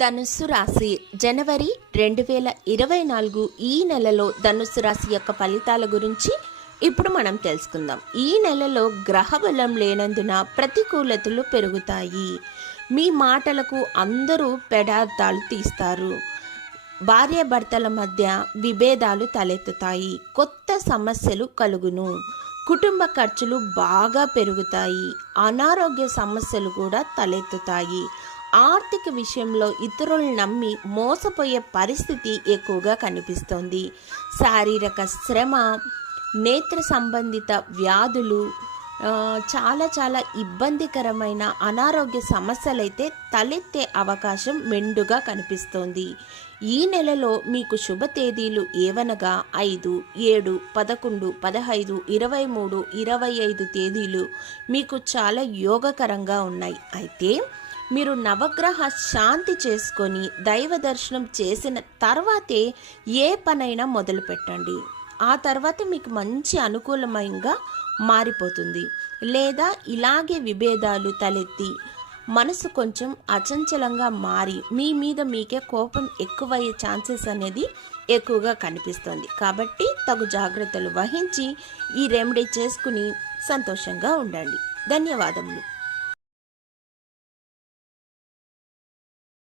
ధనుస్సు రాశి జనవరి 2024 ఈ నెలలో ధనుస్సు రాశి యొక్క ఫలితాల గురించి ఇప్పుడు మనం తెలుసుకుందాం. ఈ నెలలో గ్రహ బలం లేనందున ప్రతికూలతలు పెరుగుతాయి. మీ మాటలకు అందరూ పెడార్థాలు తీస్తారు. భార్యాభర్తల మధ్య విభేదాలు తలెత్తుతాయి. కొత్త సమస్యలు కలుగును. కుటుంబ ఖర్చులు బాగా పెరుగుతాయి. అనారోగ్య సమస్యలు కూడా తలెత్తుతాయి. ఆర్థిక విషయంలో ఇతరులను నమ్మి మోసపోయే పరిస్థితి ఎక్కువగా కనిపిస్తోంది. శారీరక శ్రమ, నేత్ర సంబంధిత వ్యాధులు, చాలా ఇబ్బందికరమైన అనారోగ్య సమస్యలైతే తలెత్తే అవకాశం మెండుగా కనిపిస్తోంది. ఈ నెలలో మీకు శుభ తేదీలు ఏవనగా 5, 7, 11, 15, 23, 25 తేదీలు మీకు చాలా యోగకరంగా ఉన్నాయి. అయితే మీరు నవగ్రహ శాంతి చేసుకొని దైవ దర్శనం చేసిన తర్వాతే ఏ పనైనా మొదలు పెట్టండి. ఆ తర్వాత మీకు మంచి అనుకూలమైనగా మారిపోతుంది. లేదా ఇలాగే విభేదాలు తలెత్తి మనసు కొంచెం అచంచలంగా మారి మీ మీద మీకే కోపం ఎక్కువయ్యే ఛాన్సెస్ అనేది ఎక్కువగా కనిపిస్తుంది. కాబట్టి తగు జాగ్రత్తలు వహించి ఈ రెమెడీ చేసుకుని సంతోషంగా ఉండండి. ధన్యవాదములు.